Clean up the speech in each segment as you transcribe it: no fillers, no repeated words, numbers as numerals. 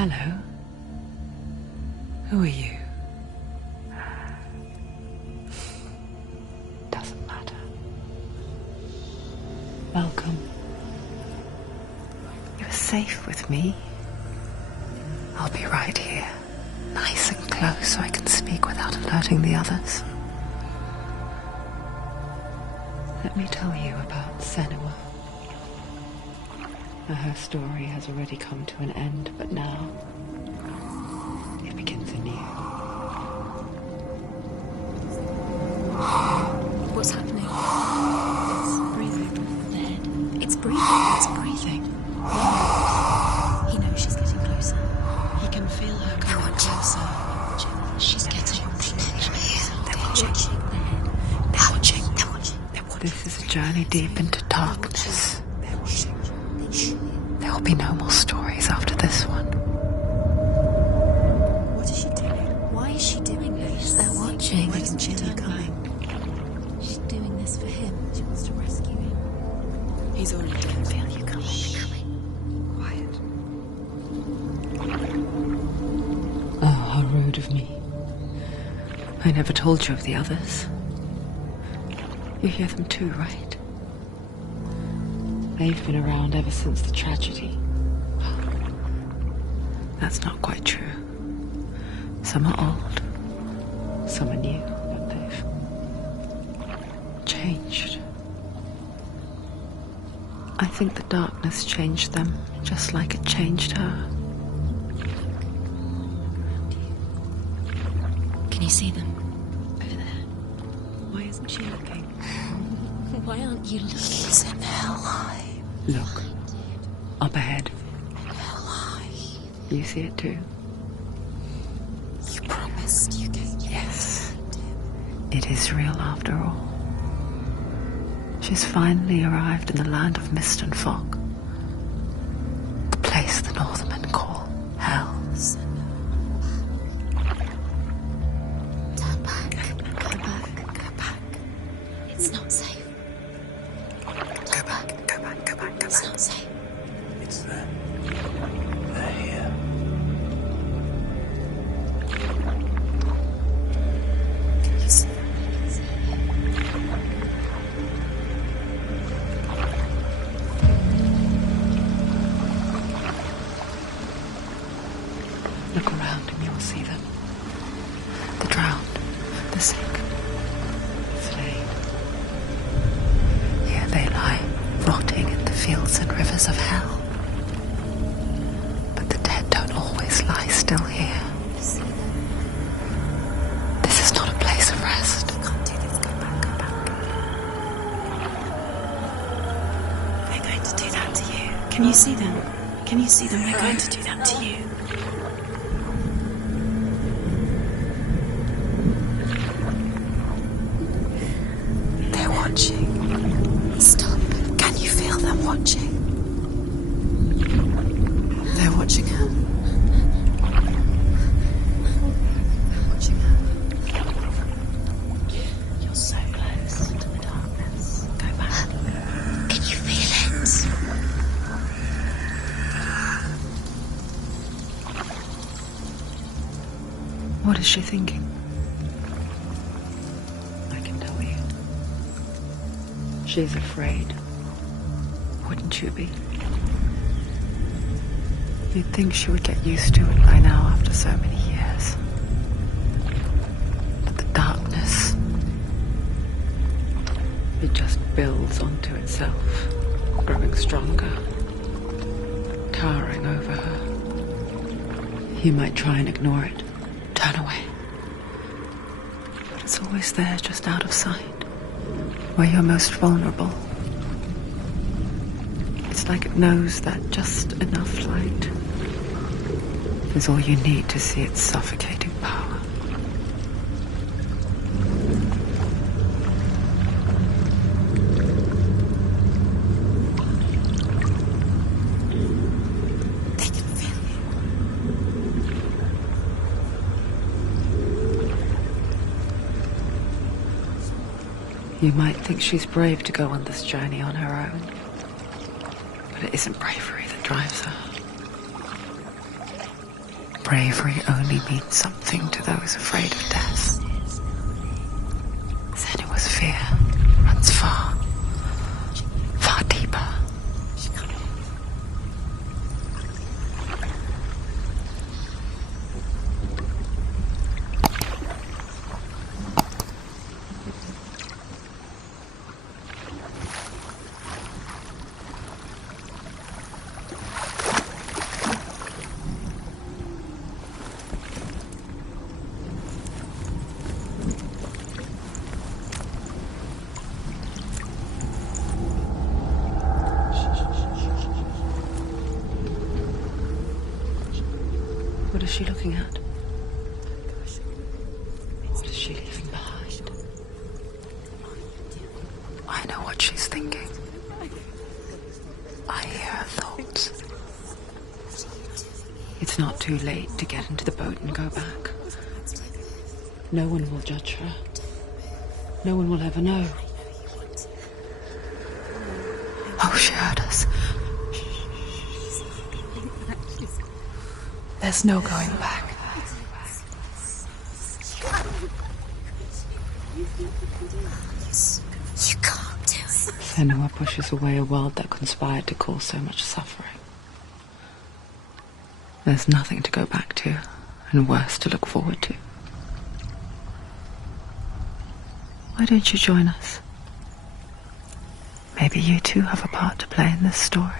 Hello. Who are you? Doesn't matter. Welcome. You're safe with me. I'll be right here, nice and close so I can speak without alerting the others. Let me tell you about Senua. Her story has already come to an end, but now it begins anew. What's happening? It's breathing. The head. It's breathing. It's breathing. He knows she's getting closer. He can feel her coming closer. She's getting closer. They're watching. They're watching. They're watching. This is a journey deep into darkness. There will be no more stories after this one. What is she doing? Why is she doing this? They're watching. Why doesn't she turn back? She's doing this for him. She wants to rescue him. He's already dead. Feel you coming. Quiet. Oh, how rude of me. I never told you of the others. You hear them too, right? They've been around ever since the tragedy. That's not quite true. Some are old, some are new, but they've changed. I think the darkness changed them, just like it changed her. Can you see them? Over there. Why isn't she looking? Why aren't you looking? He's in hell. Look, up ahead. Hell. You see it too? You promised you could. Yes. It is real after all. She's finally arrived in the land of mist and fog. The place the Northermen call Hell. Turn back. Go back. Go back. It's not safe. Go back. Go back. Go back. Go It's back. not safe. It's them. They're here. Can you see them? Look around and you'll see them. The drowned, the sick, slain. Here they lie, rotting in the fields and rivers of hell. But the dead don't always lie still here. This is not a place of rest. You can't do this. Go back. Go back. They're going to do that to you. Can you see them? Can you see them? They're going to do that to you. They're watching. Stop. Can you feel them watching? They're watching her. They're watching her. You're so close to the darkness. Go back. Can you feel it? What is she thinking? I can tell you. She's afraid. Wouldn't you be? You'd think she would get used to it by now after so many years. But the darkness, it just builds onto itself, growing stronger, towering over her. You might try and ignore it, turn away. But it's always there, just out of sight, where you're most vulnerable. It's like it knows that just enough light is all you need to see its suffocating power. They can feel you. You might think she's brave to go on this journey on her own, but it isn't bravery that drives her. bravery only means something to those afraid of death. Senua's fear runs far, far deeper. What is she looking at? What is she leaving behind? I know what she's thinking. I hear her thoughts. It's not too late to get into the boat and go back. No one will judge her. No one will ever know. Oh, she heard us. There's no going back. You can't do it. Senua pushes away a world that conspired to cause so much suffering. There's nothing to go back to, and worse to look forward to. Why don't you join us? Maybe you too have a part to play in this story.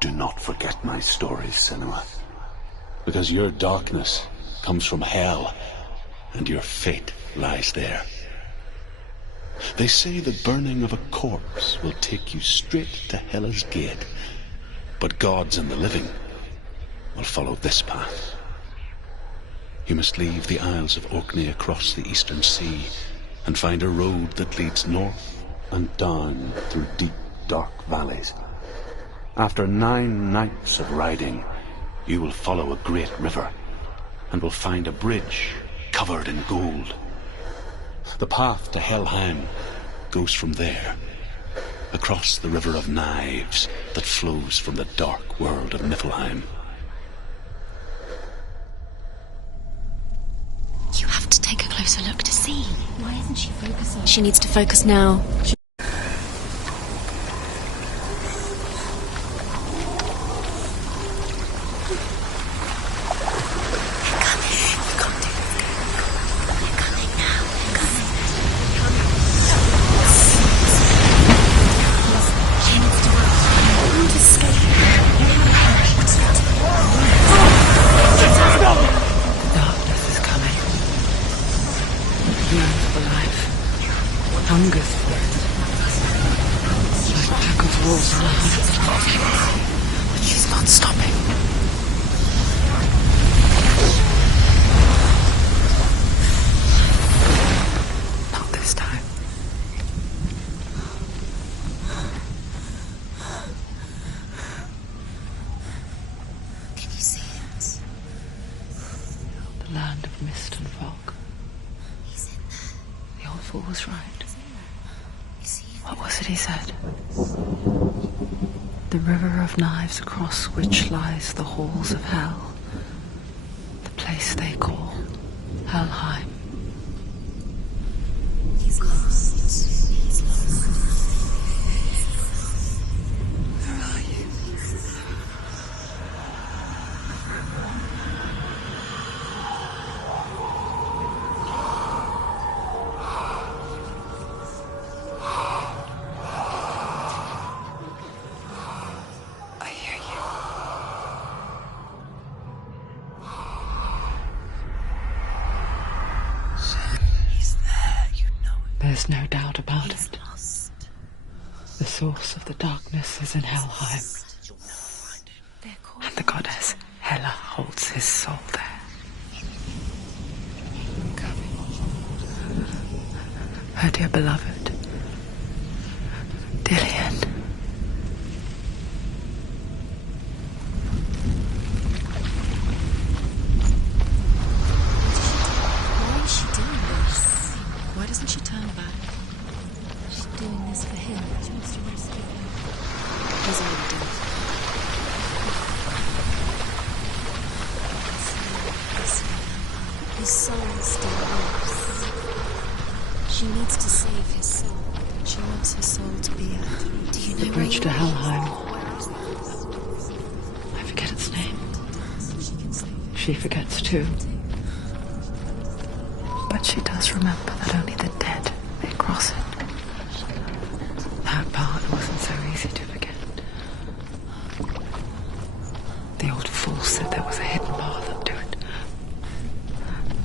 Do not forget my stories, Senua. Because your darkness comes from hell, and your fate lies there. They say the burning of a corpse will take you straight to Hela's gate, but gods and the living will follow this path. You must leave the Isles of Orkney across the eastern sea and find a road that leads north and down through deep, dark valleys. After 9 nights of riding, you will follow a great river and will find a bridge covered in gold. The path to Helheim goes from there, across the river of knives that flows from the dark world of Niflheim. You have to take a closer look to see. Why isn't she focusing? She needs to focus now. Hungers for it. Like pack of wolves on a hunt. But she's not stopping. Not this time. Can you see it? The land of mist and fog. He's in there. The old fool was right. Is he? What was it he said? The river of knives across which lies the halls of hell. The place they call Helheim. He's lost. He's lost. Where are you? I hear you. He's there, you know it. There's no doubt about He's it. lost. The source of the darkness is in Helheim, You'll never find him. They're called. and the goddess Hela holds his soul there. Her dear beloved, Dillian. Why is she doing She needs to save his soul. She wants her soul to be at. Do you know The bridge to where Helheim. I forget its name. She forgets too. But she does remember that only the dead may cross it. That part wasn't so easy to forget. The old fool said there was a hidden path up to it.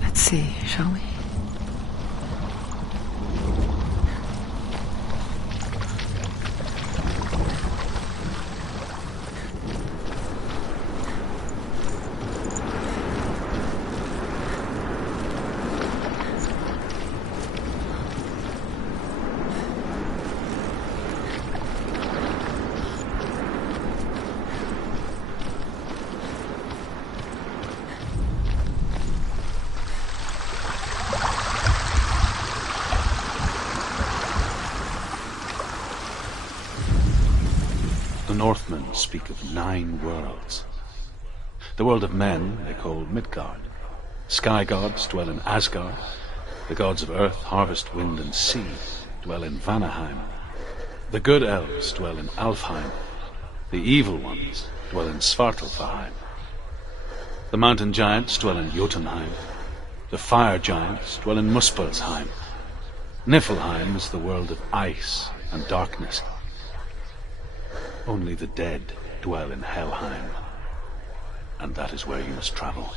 Let's see, shall we? The Northmen speak of 9 worlds. The world of men they call Midgard. Sky gods dwell in Asgard. The gods of earth, harvest, wind, and sea dwell in Vanaheim. The good elves dwell in Alfheim. The evil ones dwell in Svartalfheim. The mountain giants dwell in Jotunheim. The fire giants dwell in Muspelheim. Niflheim is the world of ice and darkness. Only the dead dwell in Helheim, and that is where you must travel.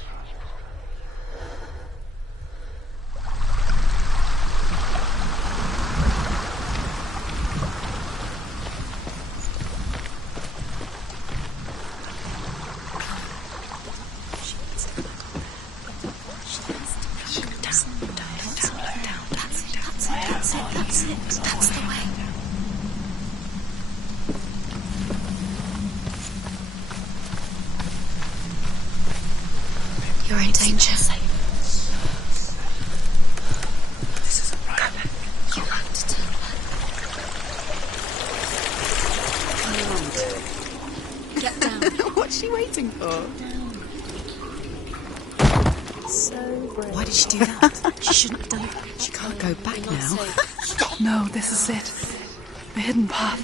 That's the way. You're in danger. This isn't right. You have to turn back. Get down. What's she waiting for? So brave. Why did she do that? She shouldn't have done it. She can't go back now. Stop! No, this is it. The hidden path.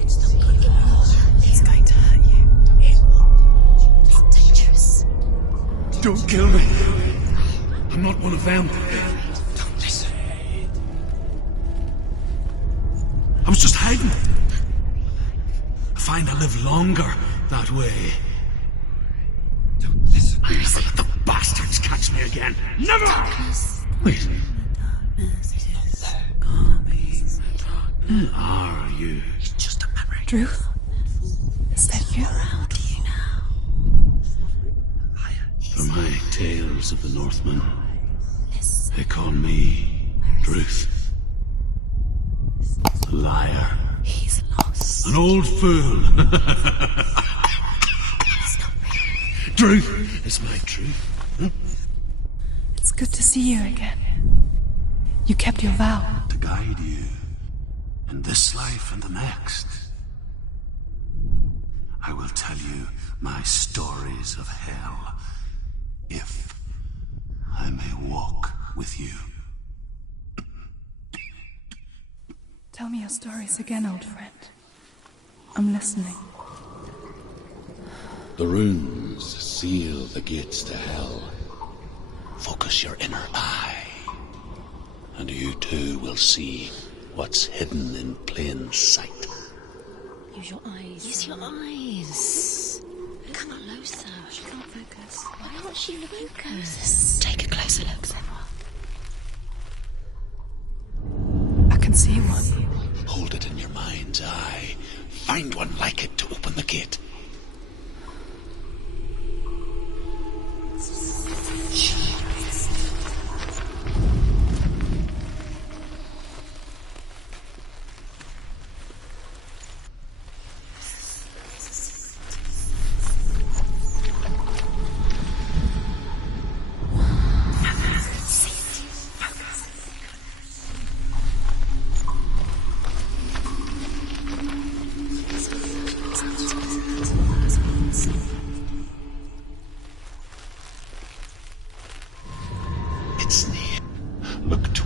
It's going to hurt you. It's dangerous. Don't kill me. I'm not one of them. Don't listen. I was just hiding. I find I live longer that way. Don't listen. Never let the bastards catch me again. Never! Wait. Who are you? It's just a memory. Drew? Is that you? From my tales of the Northmen, they call me Druth. A liar. He's lost. An old fool. Truth is my truth. It's good to see you again. You kept your vow. To guide you in this life and the next. I will tell you my stories of hell, if I may walk with you. Tell me your stories again, old friend. I'm listening. The runes seal the gates to hell. Focus your inner eye, and you too will see what's hidden in plain sight. Use your eyes. Use your eyes. Come closer. She can't focus. Why won't she focus? Take a closer look, Senua. I can see one. Hold it in your mind's eye. Find one like it to open the gate.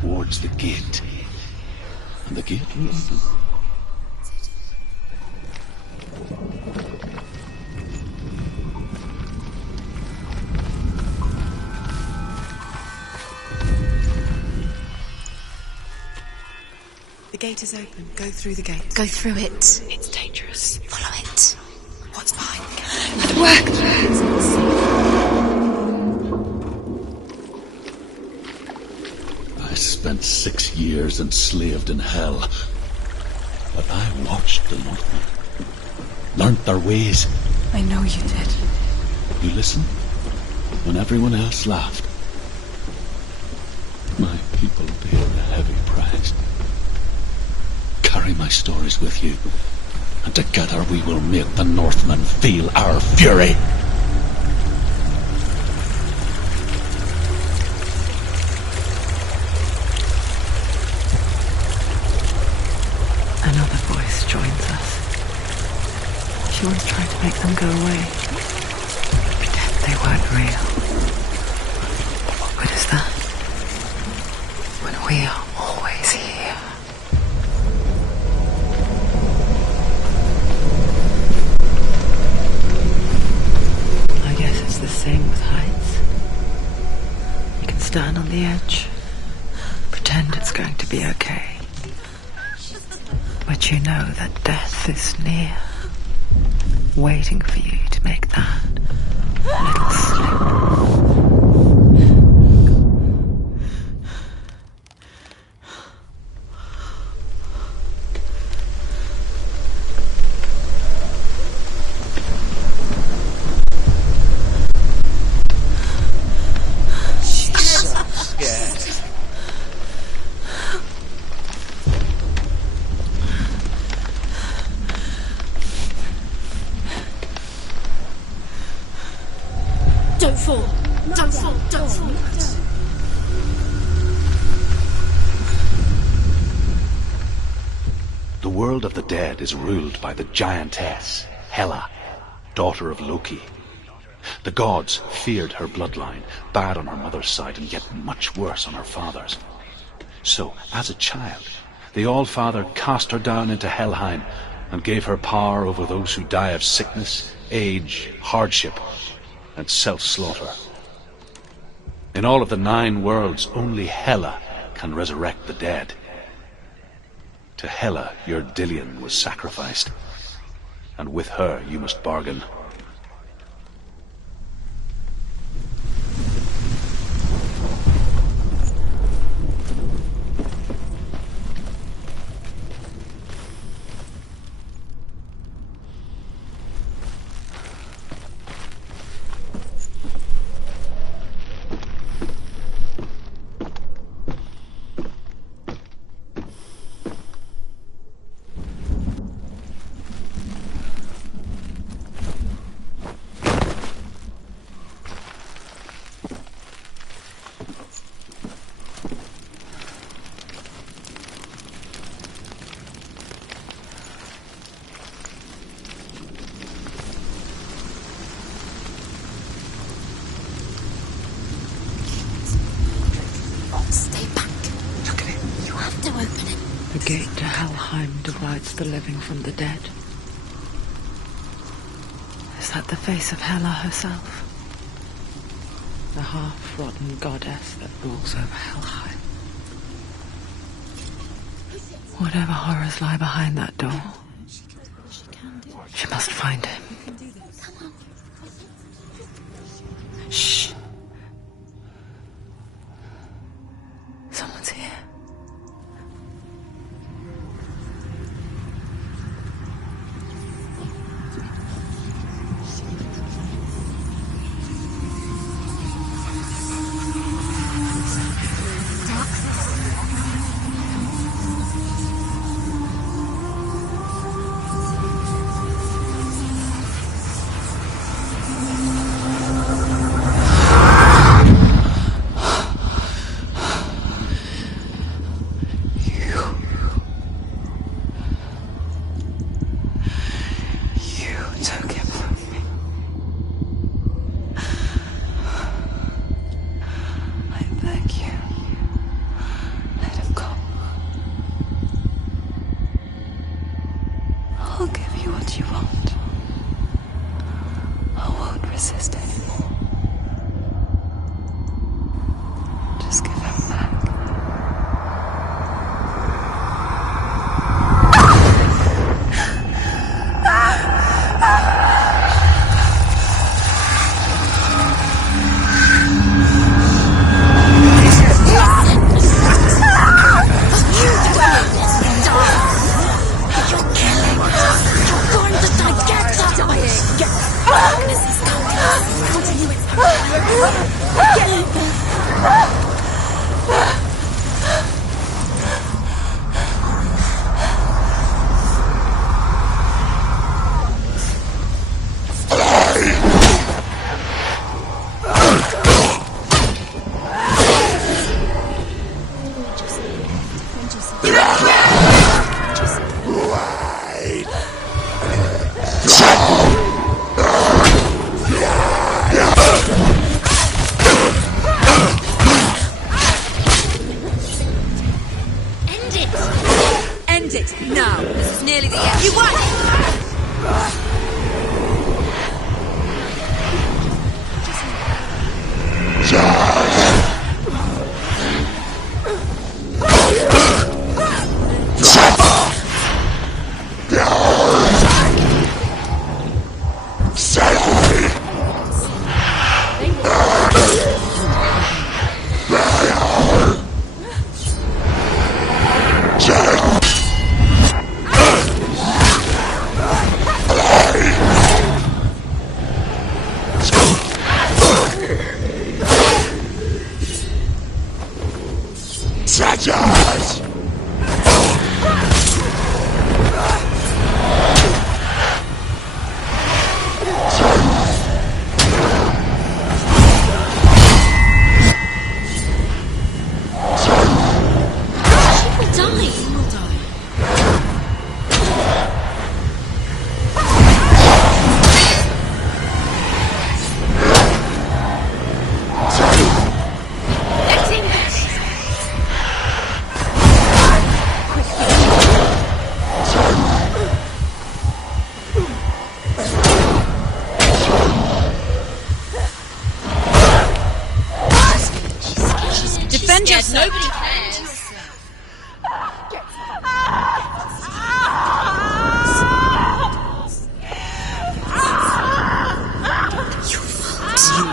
towards the gate. And the gate will open. The gate is open. Go through the gate. Go through it. It's dangerous. Follow it. What's behind the gate? It worked. I spent 6 years enslaved in hell. But I watched the Northmen. Learnt their ways. I know you did. You listened when everyone else laughed. My people paid a heavy price. Carry my stories with you, and together we will make the Northmen feel our fury. Another voice joins us. She always tried to make them go away. Pretend they weren't real. But what good is that? When we are always here. I guess it's the same with heights. You can stand on the edge, pretend it's going to be okay. But you know that death is near, waiting for you to make that little slip. Don't fall. Don't fall. Don't fall. The world of the dead is ruled by the giantess, Hela, daughter of Loki. The gods feared her bloodline, bad on her mother's side and yet much worse on her father's. So, as a child, the All-Father cast her down into Helheim and gave her power over those who die of sickness, age, hardship, and self-slaughter. In all of the 9 worlds, only Hela can resurrect the dead. To Hela, your Dillion was sacrificed, and with her you must bargain. Stay back. Look at it. You have to open it. The gate to Helheim divides the living from the dead. Is that the face of Hela herself? The half-rotten goddess that rules over Helheim. Whatever horrors lie behind that door, she must find him. Shh. Someone's here. what you want. I won't resist anymore. Just give him back. Nobody cares.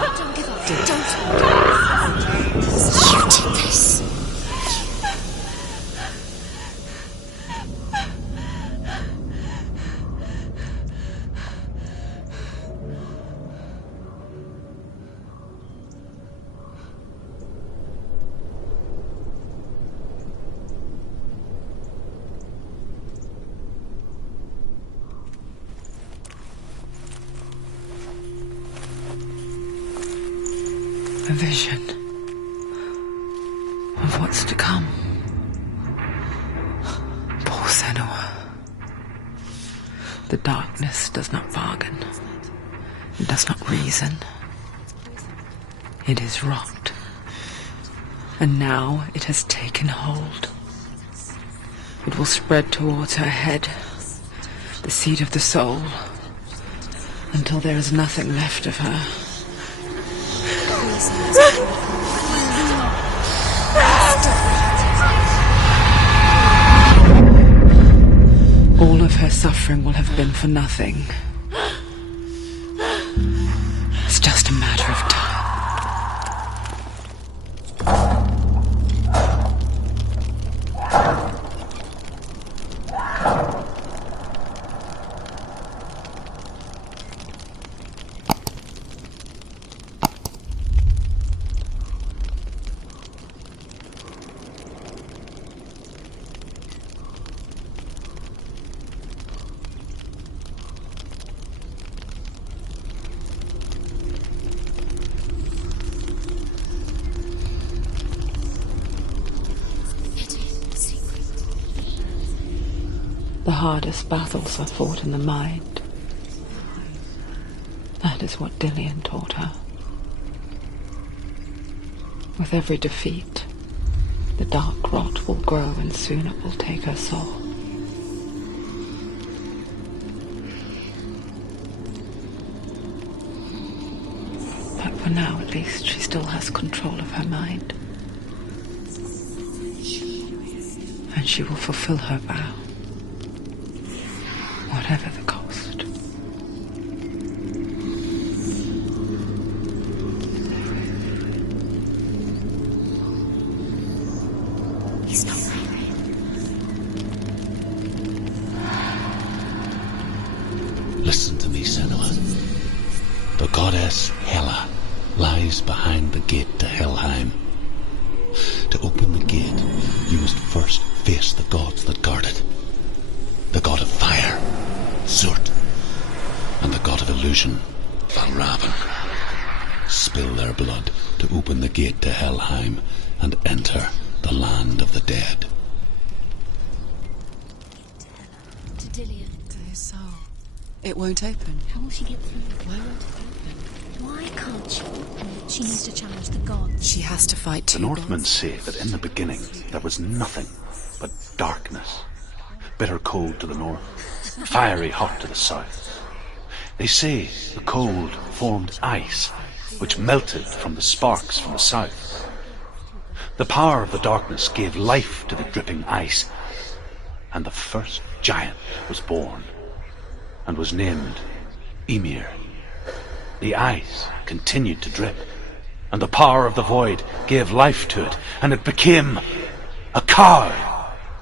Don't give up. You did this. A vision of what's to come. Poor Senua. The darkness does not bargain. It does not reason. It is wrought. And now it has taken hold. It will spread towards her head, the seat of the soul, until there is nothing left of her. All of her suffering will have been for nothing. It's just a matter of time. The hardest battles are fought in the mind. That is what Dillian taught her. With every defeat, the dark rot will grow and soon it will take her soul. For now, at least, she still has control of her mind. And she will fulfill her vow, whatever the cost. He's not there. Listen to me, Senua. The goddess Hela lies behind the gate to Helheim. To open the gate, you must first face the gods that guard it. The god of fire, Zurt, and the god of illusion, Valravan. Spill their blood to open the gate to Helheim and enter the land of the dead. To Dillian. To his soul. It won't open. How will she get through? Why won't it open? Why can't she open it? She needs to challenge the gods. She has to fight The two Northmen gods. say that in the beginning there was nothing but darkness. Bitter cold to the north, fiery hot to the south. They say the cold formed ice, which melted from the sparks from the south. The power of the darkness gave life to the dripping ice, and the first giant was born, and was named Ymir. The ice continued to drip, and the power of the void gave life to it, and it became a cow,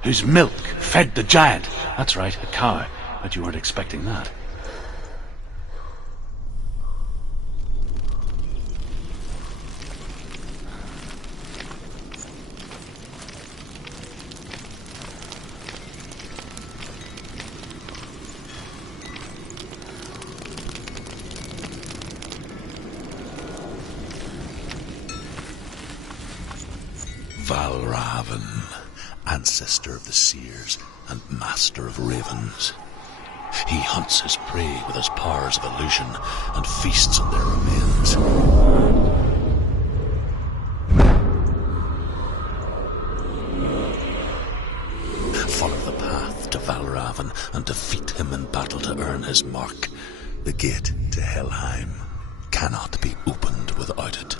whose milk fed the giant. That's right, a cow. But you weren't expecting that. Valravan, ancestor of the seers and master of ravens. He hunts his prey with his powers of illusion and feasts on their remains. Follow the path to Valravan and defeat him in battle to earn his mark. The gate to Helheim cannot be opened without it.